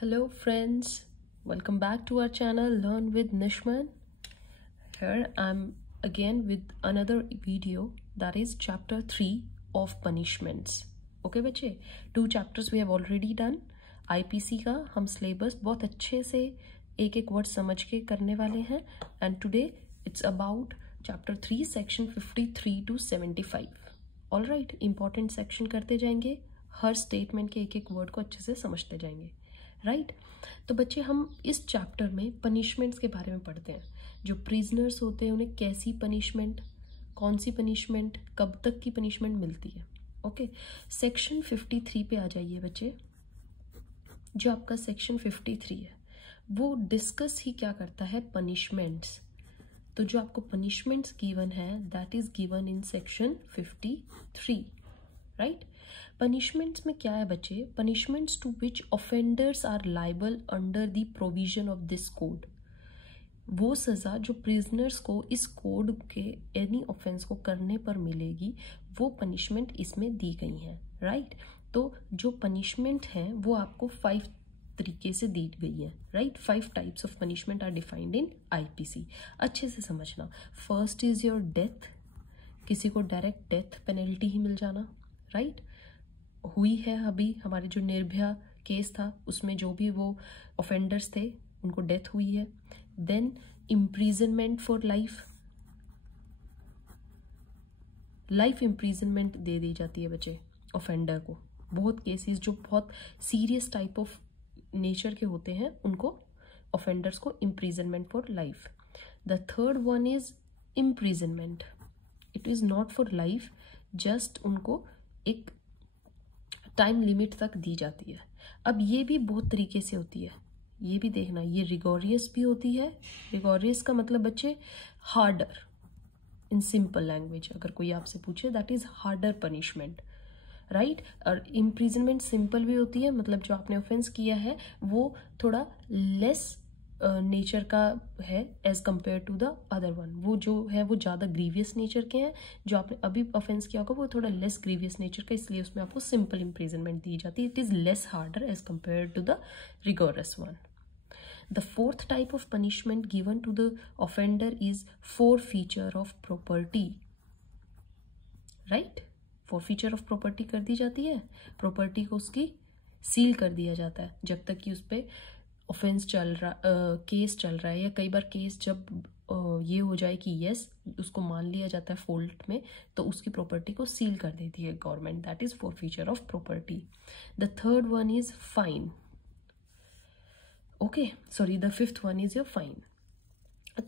Hello friends, welcome back to our channel Learn with Nishman. Here I'm again with another video, that is chapter 3 of punishments. Okay बच्चे, 2 chapters we have already done. IPC का हम syllabus बहुत अच्छे से एक एक word समझ के करने वाले हैं and today it's about chapter 3 section 53 to 75. Alright, important section करते जाएंगे, हर स्टेटमेंट के एक एक वर्ड को अच्छे से समझते जाएंगे. राइट तो बच्चे हम इस चैप्टर में पनिशमेंट्स के बारे में पढ़ते हैं. जो प्रिजनर्स होते हैं उन्हें कैसी पनिशमेंट, कौन सी पनिशमेंट, कब तक की पनिशमेंट मिलती है. ओके, सेक्शन 53 पे आ जाइए बच्चे. जो आपका सेक्शन 53 है वो डिस्कस ही क्या करता है, पनिशमेंट्स. तो जो आपको पनिशमेंट्स गिवन है that is given in section 53. Right, punishments में क्या है बच्चे, punishments to which offenders are liable under the provision of this code. वो सज़ा जो प्रिजनर्स को इस कोड के एनी ऑफेंस को करने पर मिलेगी, वो पनिशमेंट इसमें दी गई हैं. राइट, तो जो पनिशमेंट है वो आपको 5 तरीके से दी गई है. Right, 5 types of punishment are defined in IPC. अच्छे से समझना. फर्स्ट इज योर डेथ, किसी को डायरेक्ट डेथ पेनल्टी ही मिल जाना. राइट, हुई है अभी हमारे जो निर्भया केस था उसमें जो भी वो ऑफेंडर्स थे उनको डेथ हुई है. Then imprisonment for life, life imprisonment दे दी जाती है बच्चे ऑफेंडर को. बहुत केसेस जो बहुत सीरियस टाइप ऑफ नेचर के होते हैं उनको ऑफेंडर्स को imprisonment for life. The third one is imprisonment. It is not for life, just उनको एक टाइम लिमिट तक दी जाती है. अब ये भी बहुत तरीके से होती है, ये भी देखना. ये रिगोरियस भी होती है. रिगोरियस का मतलब बच्चे हार्डर, इन सिंपल लैंग्वेज अगर कोई आपसे पूछे that is harder punishment. Right, और इम्प्रिजनमेंट सिंपल भी होती है, मतलब जो आपने ऑफेंस किया है वो थोड़ा लेस नेचर का है as compare to the other one. वो जो है वो ज़्यादा ग्रीवियस नेचर के हैं. जो आपने अभी ऑफेंस किया होगा वो थोड़ा लेस ग्रीवियस नेचर का, इसलिए उसमें आपको सिंपल इम्प्रिजनमेंट दी जाती है. It is less harder as compare to the rigorous one. The fourth type of punishment given to the offender is forfeiture of property. Right? Forfeiture of property कर दी जाती है. प्रॉपर्टी को उसकी सील कर दिया जाता है जब तक कि उस पर ऑफेंस चल रहा, केस चल रहा है. या कई बार केस जब ये हो जाए कि यस उसको मान लिया जाता है फॉल्ट में, तो उसकी प्रॉपर्टी को सील कर देती है government. That is forfeiture of property. The third one is fine. Okay sorry, the fifth one is your fine.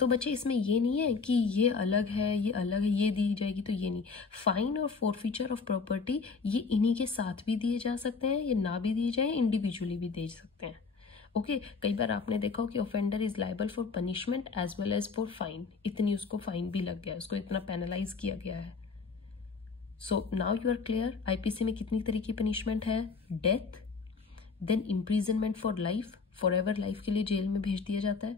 तो बच्चे इसमें ये नहीं है कि ये अलग है, ये अलग है, ये दी जाएगी तो ये नहीं. फाइन और फॉरफीचर ऑफ प्रॉपर्टी ये इन्हीं के साथ भी दिए जा सकते हैं, ये ना भी दिए जाए, इंडिविजुअली भी दे सकते हैं. ओके, कई बार आपने देखा हो कि offender is liable for punishment as well as for fine. इतनी उसको फाइन भी लग गया है, उसको इतना पेनलाइज किया गया है. So now you are clear. IPC में कितनी तरह की पनिशमेंट है, death, then imprisonment for life, for ever life के लिए जेल में भेज दिया जाता है.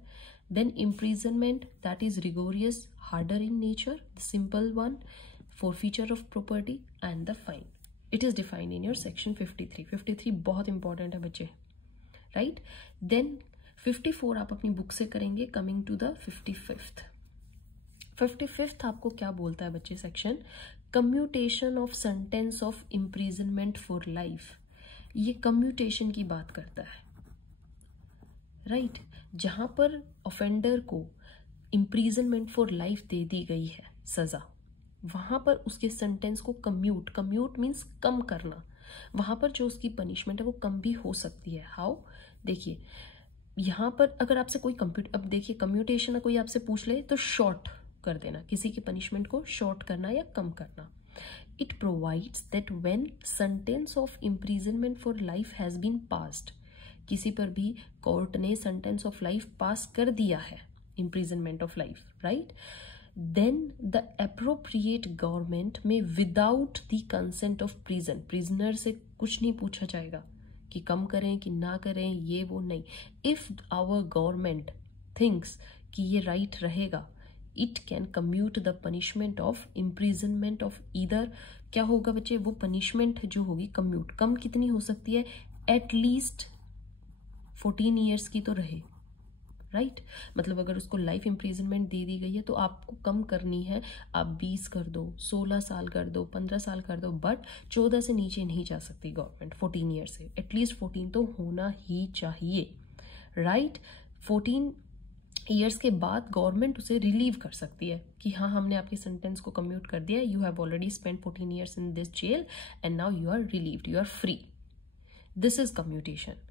Then imprisonment that is rigorous, harder in nature, the simple one, forfeiture of property and the fine. It is defined in your section 53. 53 बहुत important है बच्चे. राइट, देन 54 आप अपनी बुक से करेंगे. Coming to the 55th. 55th आपको क्या बोलता है बच्चे section, commutation of sentence of imprisonment for life. ये कम्यूटेशन की बात करता है. राइट, जहां पर ऑफेंडर को इम्प्रीजनमेंट फॉर लाइफ दे दी गई है सजा, वहां पर उसके सेंटेंस को कम्यूट मीन्स कम करना. वहां पर जो उसकी पनिशमेंट है वो कम भी हो सकती है. हाउ, देखिए यहाँ पर अगर आपसे कोई अब देखिए कम्यूटेशन कोई आपसे पूछ ले तो शॉर्ट कर देना, किसी की पनिशमेंट को शॉर्ट करना या कम करना. It provides that when sentence of imprisonment for life has been passed, किसी पर भी कोर्ट ने सेंटेंस ऑफ लाइफ पास कर दिया है, imprisonment of life. Right, then the appropriate government में without the consent of prisoner से कुछ नहीं पूछा जाएगा कि कम करें कि ना करें, ये वो नहीं. if our government thinks कि ये right रहेगा, it can commute the punishment of imprisonment of either. क्या होगा बच्चे, वो punishment जो होगी कम्यूट, कम कितनी हो सकती है, at least 14 ईयर्स की तो रहे, राइट मतलब अगर उसको लाइफ इम्प्रिजनमेंट दे दी गई है तो आपको कम करनी है, आप 20 कर दो, 16 साल कर दो, 15 साल कर दो, बट 14 से नीचे नहीं जा सकती गवर्नमेंट 14 ईयर से, एटलीस्ट 14 तो होना ही चाहिए, राइट 14 ईयर्स के बाद गवर्नमेंट उसे रिलीव कर सकती है कि हाँ हमने आपके सेंटेंस को कम्यूट कर दिया, you have already spend 14 years in this jail and now you are relieved, you are free, this is commutation,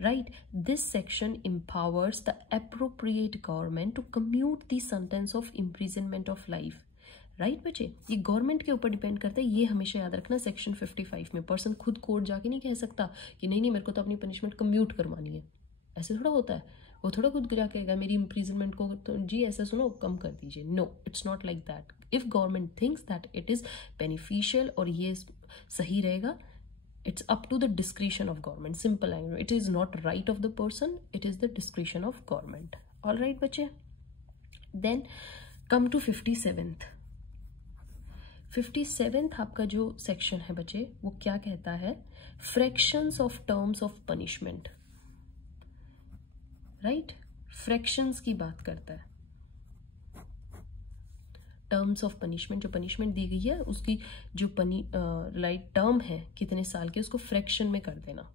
right? This section empowers the appropriate government to commute the sentence of imprisonment of life, right बच्चे? ये government के ऊपर depend करता है, ये हमेशा याद रखना। सेक्शन 55 में पर्सन खुद कोर्ट जाके नहीं कह सकता कि नहीं मेरे को तो अपनी पनिशमेंट कम्यूट करवानी है, ऐसे थोड़ा होता है, वो थोड़ा खुद गिरा कहेगा मेरी इम्प्रिजनमेंट को तो जी ऐसा सुनो कम कर दीजिए, no it's not like that. If government thinks that it is beneficial और ये सही रहेगा, it's up to the discretion of government, simple language, it is not right of the person, it is the discretion of government, all right बच्चे। then come to 57th आपका जो section है बच्चे वो क्या कहता है, fractions of terms of punishment, right? fractions की बात करता है, टर्म्स ऑफ पनिशमेंट, जो पनिशमेंट दी गई है उसकी जो राइट टर्म है कितने साल के, उसको फ्रैक्शन में कर देना।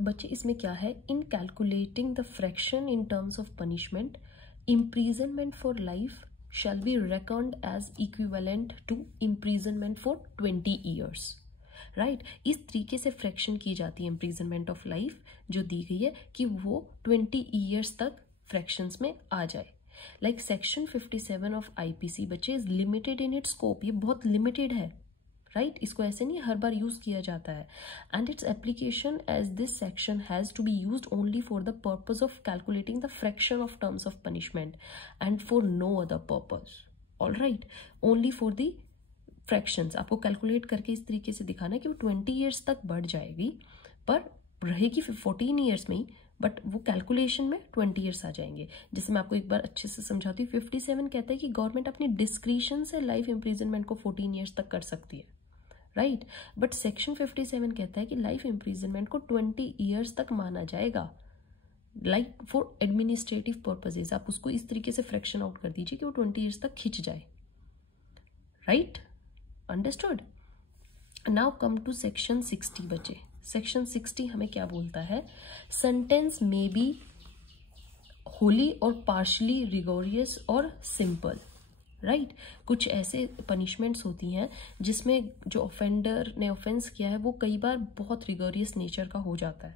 बच्चे इसमें क्या है, in calculating the fraction in terms of punishment, imprisonment for life shall be record as equivalent to imprisonment for 20 years, right? इस तरीके से फ्रैक्शन की जाती है इम्प्रीजनमेंट ऑफ लाइफ जो दी गई है कि वो 20 ईयर्स तक फ्रैक्शंस में आ जाए। लाइक सेक्शन 57 ऑफ आईपीसी बच्चे is limited in its scope, ये बहुत लिमिटेड है, राइट? इसको ऐसे नहीं हर बार यूज किया जाता है, and its application as this section has to be used only for the purpose of calculating the fraction of terms of punishment and for no other purpose, all right, only for the fractions. आपको calculate करके इस तरीके से दिखाना है कि वो 20 years तक बढ़ जाएगी पर रहेगी 14 ईयर्स में ही, बट वो कैलकुलेशन में 20 ईयर्स आ जाएंगे। जैसे मैं आपको एक बार अच्छे से समझाती हूँ, 57 कहता है कि गवर्नमेंट अपनी डिस्क्रिशन से लाइफ इम्प्रिजनमेंट को 14 ईयर्स तक कर सकती है, राइट? बट सेक्शन 57 कहता है कि लाइफ इम्प्रिजनमेंट को 20 ईयर्स तक माना जाएगा, लाइक फॉर एडमिनिस्ट्रेटिव पर्पजेज। आप उसको इस तरीके से फ्रैक्शन आउट कर दीजिए कि वो 20 ईयर्स तक खिंच जाए, right? Understood? Now come to section 60 बच्चे। सेक्शन 60 हमें क्या बोलता है, सेंटेंस में बी होली और पार्शली रिगोरियस और सिंपल, राइट? कुछ ऐसे पनिशमेंट्स होती हैं जिसमें जो ऑफेंडर ने ऑफेंस किया है वो कई बार बहुत रिगोरियस नेचर का हो जाता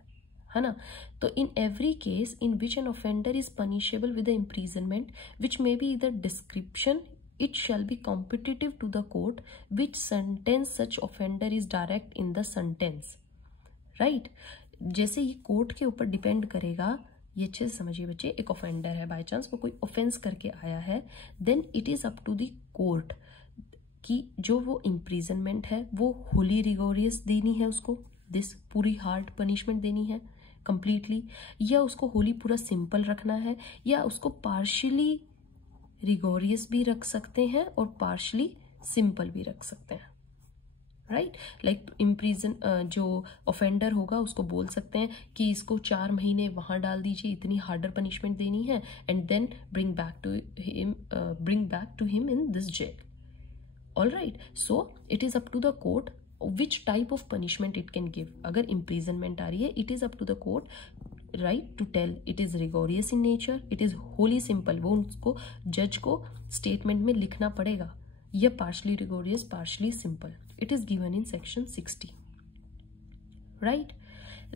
है ना? तो in every case in which N offender is punishable with the imprisonment which may be इधर description, it shall be competitive to the court which sentence such offender is direct in the sentence, right? जैसे ये court के ऊपर depend करेगा, ये अच्छे से समझिए बच्चे। एक ऑफेंडर है, बाय चांस वो कोई ऑफेंस करके आया है, then it is up to the court कि जो वो इम्प्रीजनमेंट है वो होली रिगोरियस देनी है उसको, दिस पूरी हार्ड पनिशमेंट देनी है कंप्लीटली, या उसको होली पूरा सिंपल रखना है, या उसको पार्शियली रिगोरियस भी रख सकते हैं और पार्शली सिंपल भी रख सकते हैं, राइट? लाइक इम्प्रीजन जो ऑफेंडर होगा उसको बोल सकते हैं कि इसको 4 महीने वहां डाल दीजिए, इतनी हार्डर पनिशमेंट देनी है, and then bring back to him in this jail, all right? So it is up to the court which type of punishment it can give. अगर इम्प्रीजनमेंट आ रही है, it is up to the court right to tell it is rigorous in nature, it is wholly simple, वो उसको जज को statement में लिखना पड़ेगा, या partially rigorous partially simple, it is given in section 60, right?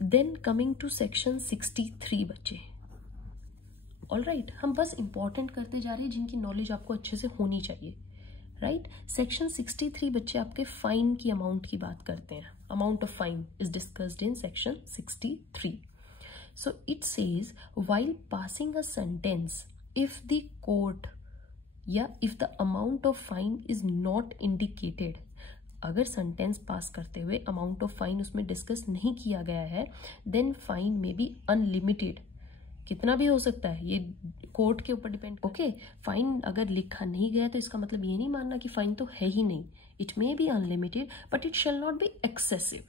then coming to section 63 बच्चे, all right, हम बस इंपॉर्टेंट करते जा रहे हैं जिनकी नॉलेज आपको अच्छे से होनी चाहिए, राइट? सेक्शन 63 बच्चे आपके फाइन की अमाउंट की बात करते हैं, amount of fine is discussed in section 63. So it says while passing a sentence, if the court if the amount of fine is not indicated, अगर सेंटेंस पास करते हुए अमाउंट ऑफ फाइन उसमें discuss नहीं किया गया है, देन फाइन में B unlimited, कितना भी हो सकता है, ये कोर्ट के ऊपर डिपेंड। ओके, फाइन अगर लिखा नहीं गया तो इसका मतलब ये नहीं मानना कि फाइन तो है ही नहीं, it may be unlimited but it shall not B excessive.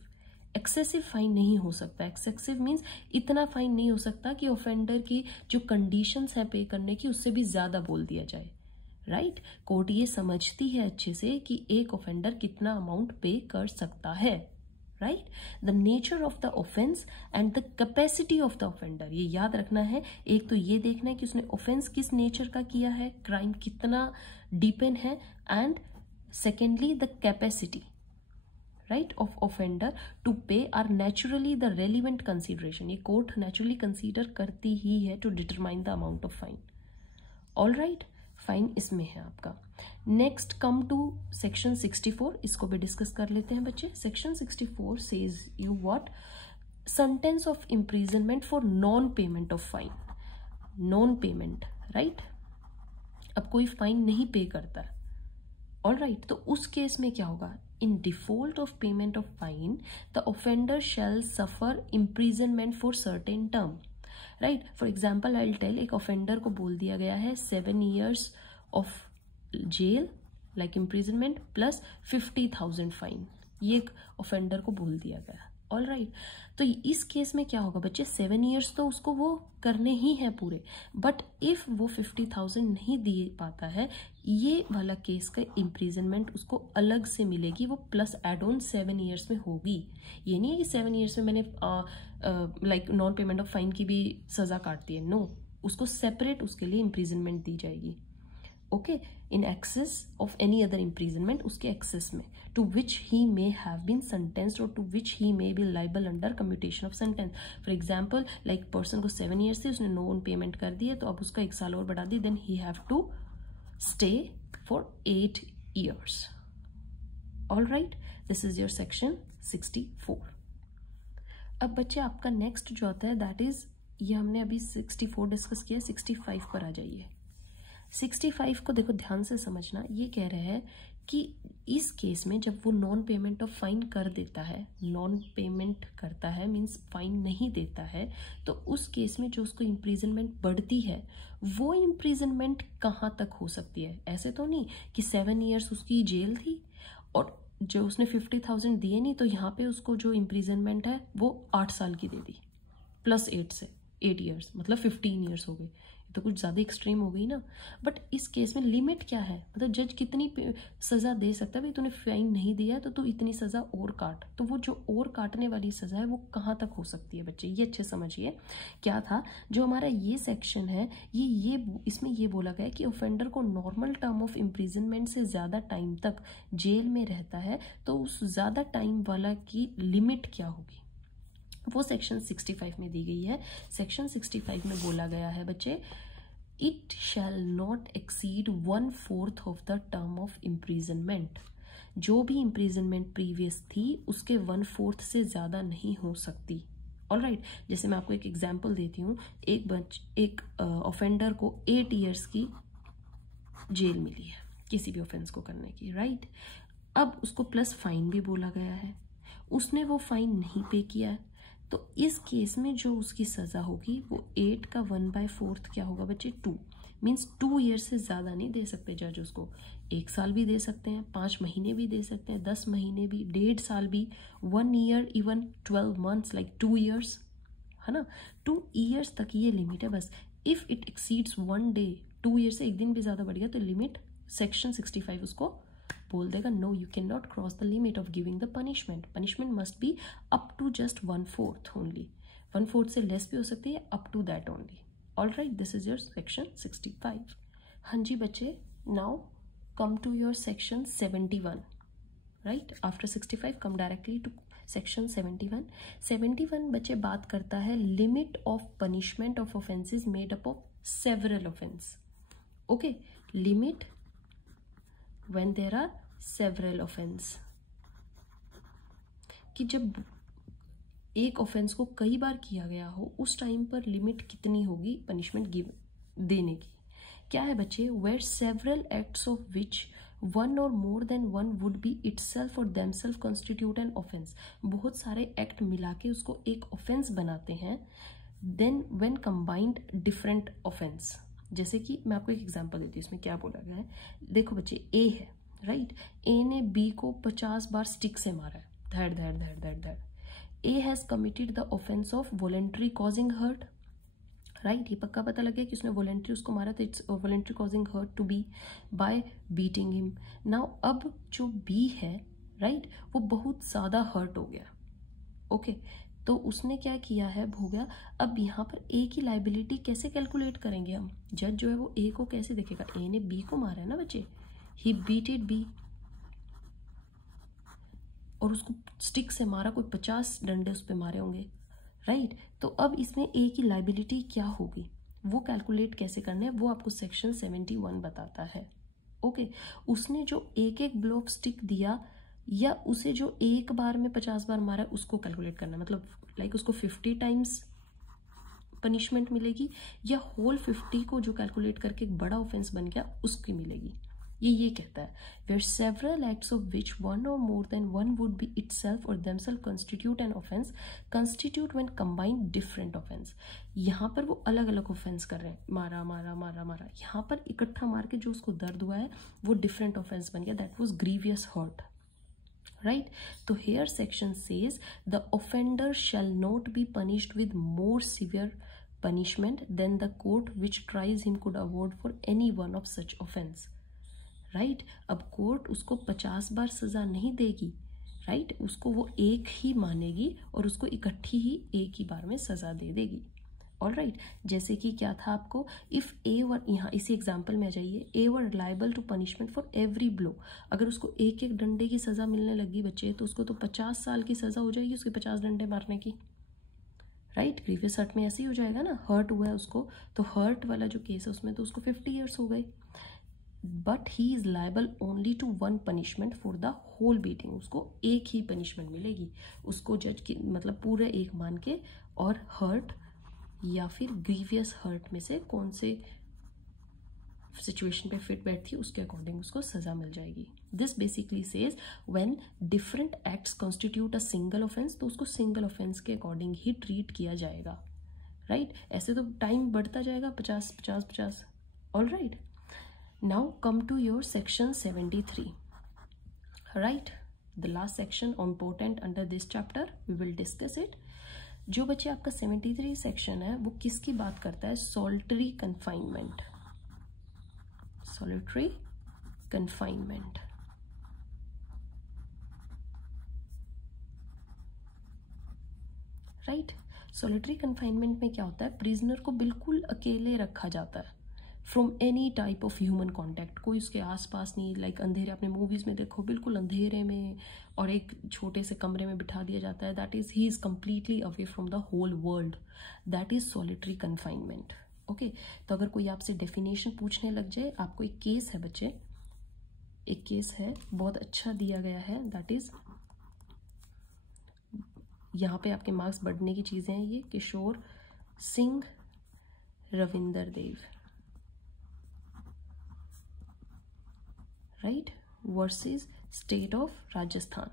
Excessive fine नहीं हो सकता। एक्सेसिव मीन्स इतना फाइन नहीं हो सकता कि ऑफेंडर की जो कंडीशंस है पे करने की उससे भी ज्यादा बोल दिया जाए, राइट। कोर्ट ये समझती है अच्छे से कि एक ऑफेंडर कितना अमाउंट पे कर सकता है, right. The nature of the offence and the capacity of the offender, ये याद रखना है। एक तो ये देखना है कि उसने ऑफेंस किस नेचर का किया है, क्राइम कितना डीपन है, and secondly the capacity, right, of offender to pay are naturally the relevant consideration. ये कोर्ट नेचुरली कंसीडर करती ही है to determine the amount of fine. All right, fine इसमें है आपका। नेक्स्ट कम टू सेक्शन 64, इसको भी डिस्कस कर लेते हैं बच्चे। Section 64 says you what, sentence of imprisonment for non payment of fine. Non payment, right, अब कोई फाइन नहीं पे करता है, ऑल राइट, तो उस केस में क्या होगा, in default of payment of fine the offender shall suffer imprisonment for certain term, right. For example I will tell, एक ऑफेंडर को बोल दिया गया है 7 years of jail like imprisonment plus 50,000 fine, ये एक ऑफेंडर को बोल दिया गया, ऑल राइट। तो इस केस में क्या होगा बच्चे, 7 years तो उसको वो करने ही है पूरे, बट इफ वो 50,000 नहीं दे पाता है, ये वाला केस का इम्प्रिजनमेंट उसको अलग से मिलेगी, वो प्लस एड ऑन 7 years में होगी। ये नहीं है कि 7 years में मैंने like non payment of fine की भी सजा काट दी है, नो, उसको सेपरेट उसके लिए इम्प्रिजनमेंट दी जाएगी, okay, in excess of any other imprisonment, उसके एक्सेस में, to which he may have been sentenced or to which he may be liable under commutation of sentence. For example like person को 7 years थे, उसने non payment कर दिया, तो अब उसका 1 साल और बढ़ा दी, then he have to stay for 8 years, all right. This is your section 64। अब बच्चे आपका नेक्स्ट जो आता है दैट इज, ये हमने अभी 64 डिस्कस किया, 65 पर आ जाइए। 65 को देखो ध्यान से समझना, ये कह रहे हैं कि इस केस में जब वो नॉन पेमेंट ऑफ फाइन कर देता है, नॉन पेमेंट करता है मीन्स फाइन नहीं देता है, तो उस केस में जो उसको इम्प्रिजनमेंट बढ़ती है, वो इम्प्रिजनमेंट कहाँ तक हो सकती है। ऐसे तो नहीं कि 7 years उसकी जेल थी और जो उसने 50,000 दिए नहीं, तो यहाँ पे उसको जो इम्प्रिजनमेंट है वो 8 साल की दे दी प्लस 8 से 8 years, मतलब 15 years हो गए, तो कुछ ज़्यादा एक्सट्रीम हो गई ना। बट इस केस में लिमिट क्या है, मतलब जज कितनी सज़ा दे सकता है, भाई तूने फाइन नहीं दिया है तो तू इतनी सज़ा और काट, तो वो जो और काटने वाली सज़ा है वो कहाँ तक हो सकती है बच्चे, ये अच्छे समझिए। क्या था जो हमारा ये सेक्शन है, ये इसमें ये बोला गया है कि ऑफेंडर को नॉर्मल टर्म ऑफ इम्प्रिजनमेंट से ज़्यादा टाइम तक जेल में रहता है, तो उस ज़्यादा टाइम वाला की लिमिट क्या होगी, वो सेक्शन 65 में दी गई है। सेक्शन 65 में बोला गया है बच्चे, it shall not exceed 1/4 of the term of imprisonment. जो भी इम्प्रिजनमेंट प्रीवियस थी उसके 1/4 से ज़्यादा नहीं हो सकती, ऑल राइट। जैसे मैं आपको एक एग्जाम्पल देती हूँ, एक ऑफेंडर को 8 years की जेल मिली है किसी भी ऑफेंस को करने की, राइट। अब उसको प्लस फाइन भी बोला गया है, उसने वो फाइन नहीं पे किया है, तो इस केस में जो उसकी सज़ा होगी वो 8 का 1/4 क्या होगा बच्चे, 2, मीन्स 2 years से ज़्यादा नहीं दे सकते जज उसको। 1 साल भी दे सकते हैं, 5 महीने भी दे सकते हैं, 10 महीने भी, 1.5 साल भी, 1 year, even 12 months like 2 years, है ना। 2 years तक ये लिमिट है बस। If it exceeds 1 day, 2 years से एक दिन भी ज़्यादा बढ़ गया तो लिमिट सेक्शन 65 उसको बोल देगा, no you can not cross the limit of giving the punishment, punishment must be up to just 1/4 only, 1/4 से लेस भी हो सकती है, up to that only, all right. This is your section 65। हाँ जी बच्चे, now come to your section 71, right. After 65 come directly to section 71। 71 बच्चे बात करता है limit of punishment of offences made up of several offence, okay, limit when there are several offense, कि जब एक ऑफेंस को कई बार किया गया हो उस टाइम पर लिमिट कितनी होगी पनिशमेंट देने की। क्या है बच्चे, where several acts of which one or more than one would be itself or themselves constitute an offense, बहुत सारे एक्ट मिला के उसको एक ऑफेंस बनाते हैं, then when combined different offense। जैसे कि मैं आपको एक एग्जांपल देती हूँ, इसमें क्या बोला गया है, देखो बच्चे, ए है, राइट, ए ने बी को 50 बार स्टिक से मारा है, धड़ धड़ धड़ धड़ धड़। A has committed the offence of voluntary causing hurt, right, ये पक्का पता लग गया कि उसने वॉलेंट्री उसको मारा, तो it's voluntary causing hurt to be by beating him. Now अब जो बी है, राइट, वो बहुत ज़्यादा हर्ट हो गया, ओके, तो उसने क्या किया है, हो गया। अब यहाँ पर ए की लाइबिलिटी कैसे कैलकुलेट करेंगे हम, जज जो है वो ए को कैसे देखेगा, ए ने बी को मारा है ना बच्चे, ही बीटेड बी, और उसको स्टिक से मारा, कोई 50 डंडे उस पर मारे होंगे, राइट। तो अब इसमें ए की लाइबिलिटी क्या होगी, वो कैलकुलेट कैसे करना है, वो आपको सेक्शन 71 बताता है, ओके। उसने जो एक एक ब्लो ऑफ स्टिक दिया, या उसे जो एक बार में 50 बार मारा, उसको कैलकुलेट करना है, मतलब लाइक उसको 50 टाइम्स पनिशमेंट मिलेगी, या होल 50 को जो कैलकुलेट करके एक बड़ा ऑफेंस बन गया उसकी मिलेगी। ये कहता है where several acts of which one or more than one would be itself or themselves constitute an offence constitute when combined different offence. यहाँ पर वो अलग अलग ऑफेंस कर रहे हैं, मारा मारा मारा मारा, यहाँ पर इकट्ठा मार के जो उसको दर्द हुआ है वो डिफरेंट ऑफेंस बन गया, that was grievous hurt, right. तो here section says the offender shall not be punished with more severe punishment than the court which tries him could award for any one of such offense, right. अब court उसको 50 बार सजा नहीं देगी, right, उसको वो एक ही मानेगी और उसको इकट्ठी ही एक ही बार में सजा दे देगी, ऑलराइट। जैसे कि क्या था आपको, इफ ए वर, यहाँ इसी एग्जांपल में आ जाइए, A were liable to punishment for every blow, अगर उसको एक एक डंडे की सजा मिलने लगी बच्चे, तो उसको तो 50 साल की सजा हो जाएगी उसके 50 डंडे मारने की, राइट। ग्रीवियस हर्ट में ऐसे ही हो जाएगा ना, हर्ट हुआ है उसको, तो हर्ट वाला जो केस है उसमें तो उसको 50 ईयर्स हो गए, but he is liable only to one punishment for the whole beating, उसको एक ही पनिशमेंट मिलेगी, उसको जज की मतलब पूरा एक मान के, और हर्ट या फिर ग्रीवियस हर्ट में से कौन से सिचुएशन पे फिट बैठती है उसके अकॉर्डिंग उसको सजा मिल जाएगी। This basically says when different acts constitute a single offence, तो उसको सिंगल ऑफेंस के अकॉर्डिंग ही ट्रीट किया जाएगा, राइट। ऐसे तो टाइम बढ़ता जाएगा, 50 50 50, alright. Now come to your section 73, right, the last section important under this chapter, we will discuss it। जो बच्चे आपका 73 सेक्शन है वो किसकी बात करता है, solitary confinement, solitary confinement, right. Solitary confinement में क्या होता है, प्रिजनर को बिल्कुल अकेले रखा जाता है from any type of human contact, कोई उसके आसपास नहीं, लाइक अंधेरे, आपने मूवीज में देखो बिल्कुल अंधेरे में और एक छोटे से कमरे में बिठा दिया जाता है, that is he is completely away from the whole world, that is solitary confinement, okay. तो अगर कोई आपसे डेफिनेशन पूछने लग जाए, आपको एक केस है बच्चे, एक केस है बहुत अच्छा दिया गया है, दैट इज, यहाँ पे आपके मार्क्स बढ़ने की चीजें हैं, ये Kishore Singh Ravinder Dev, right, versus state of Rajasthan,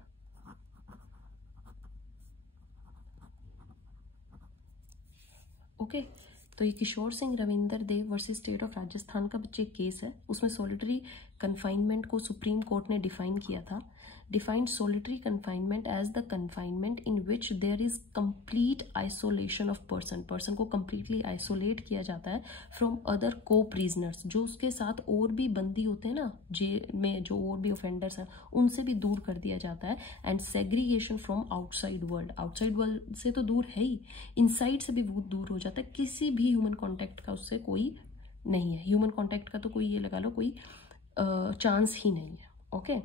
okay. तो ये Kishore Singh Ravinder Dev versus state of Rajasthan का बच्चे केस है, उसमें सॉलिटरी कन्फाइनमेंट को सुप्रीम कोर्ट ने डिफाइन किया था, defined solitary confinement as the confinement in which there is complete isolation of person, person को कंप्लीटली आइसोलेट किया जाता है फ्रॉम अदर को प्रिजनर्स, जो उसके साथ और भी बंदी होते हैं ना जेल में, जो और भी ऑफेंडर्स हैं उनसे भी दूर कर दिया जाता है, and segregation from outside world, outside world से तो दूर है ही, इनसाइड से भी बहुत दूर हो जाता है, किसी भी ह्यूमन कॉन्टैक्ट का उससे कोई नहीं है, ह्यूमन कॉन्टैक्ट का तो कोई ये लगा लो कोई चांस ही नहीं है, okay.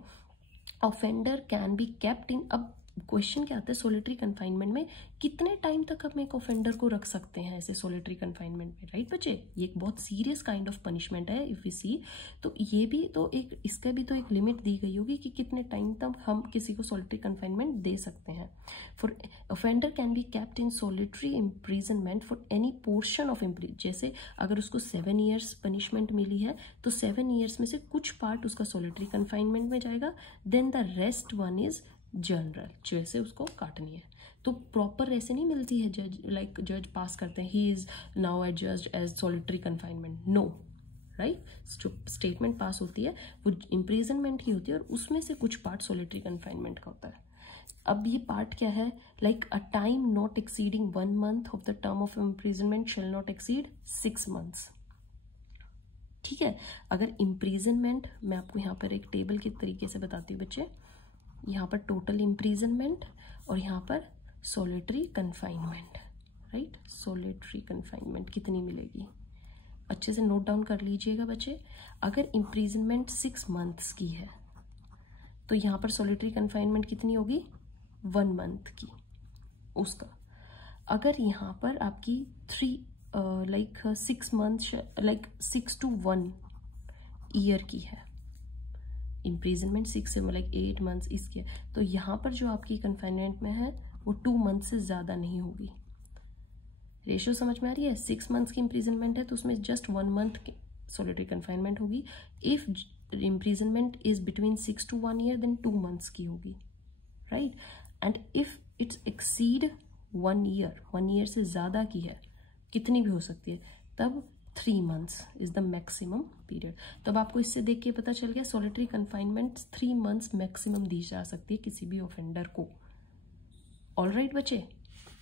Offender can be kept in, अब क्वेश्चन क्या आता है सॉलिटरी कन्फाइनमेंट में, कितने टाइम तक हम एक ऑफेंडर को रख सकते हैं ऐसे सॉलिटरी कन्फाइनमेंट में, राइट बच्चे, ये एक बहुत सीरियस काइंड ऑफ पनिशमेंट है इफ यू सी, तो ये भी तो एक, इसका भी तो एक लिमिट दी गई होगी कि कितने टाइम तक हम किसी को सॉलिटरी कन्फाइनमेंट दे सकते हैं। For offender can be kept in solitary imprisonment for any portion of जैसे अगर उसको 7 ईयर्स पनिशमेंट मिली है तो 7 ईयर्स में से कुछ पार्ट उसका सॉलिटरी कन्फाइनमेंट में जाएगा, then the rest one is general, जैसे उसको काटनी है, तो प्रॉपर ऐसे नहीं मिलती है जज, लाइक जज पास करते हैं he is now adjudged as solitary confinement, no, right, जो स्टेटमेंट पास होती है वो इम्प्रिजनमेंट की होती है और उसमें से कुछ पार्ट सॉलिटरी कन्फाइनमेंट का होता है। अब ये पार्ट क्या है, like a time not exceeding 1 month of the term of imprisonment shall not exceed 6 months। ठीक है, अगर इम्प्रिजनमेंट, मैं आपको यहाँ पर एक टेबल के तरीके से बताती हूँ बच्चे, यहाँ पर टोटल इम्प्रिजनमेंट और यहाँ पर solitary confinement, right, solitary confinement कितनी मिलेगी, अच्छे से नोट डाउन कर लीजिएगा बच्चे। अगर इम्प्रिजनमेंट 6 months की है तो यहाँ पर सॉलिटरी कन्फाइनमेंट कितनी होगी, 1 month की उसका। अगर यहाँ पर आपकी 6 months, लाइक 6 to 1 year की है, इम्प्रिजनमेंट 6 से लाइक 8 months इसकी है, तो यहाँ पर जो आपकी कन्फाइनमेंट में है वो 2 months से ज़्यादा नहीं होगी। रेशियो समझ में आ रही है, 6 months की इम्प्रिजनमेंट है तो उसमें जस्ट 1 month की सॉलिटरी कन्फाइनमेंट होगी। If imprisonment is between 6 to 1 year then 2 months की होगी, right. And if it's exceed 1 year, 1 year से ज़्यादा की है, कितनी भी हो सकती है, तब 3 months is the maximum period. तब आपको इससे देख के पता चल गया सॉलिटरी कन्फाइनमेंट 3 months मैक्सिमम दी जा सकती है किसी भी ऑफेंडर को। ऑलराइट बच्चे,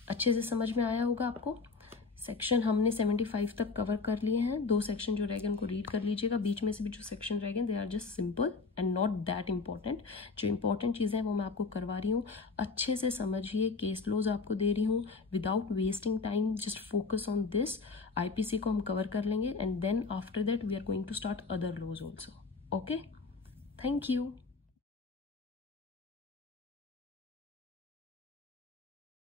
अच्छे से समझ में आया होगा आपको। सेक्शन हमने 75 तक कवर कर लिए हैं। 2 सेक्शन जो रह गए उनको रीड कर लीजिएगा, बीच में से भी जो सेक्शन रह गए they are just simple and not that important. जो इंपॉर्टेंट चीज़ें हैं वो मैं आपको करवा रही हूँ, अच्छे से समझिए, केस लॉज आपको दे रही हूँ without wasting time, just focus on this. IPC को हम कवर कर लेंगे and then after that we are going to start other laws also. Okay, thank you.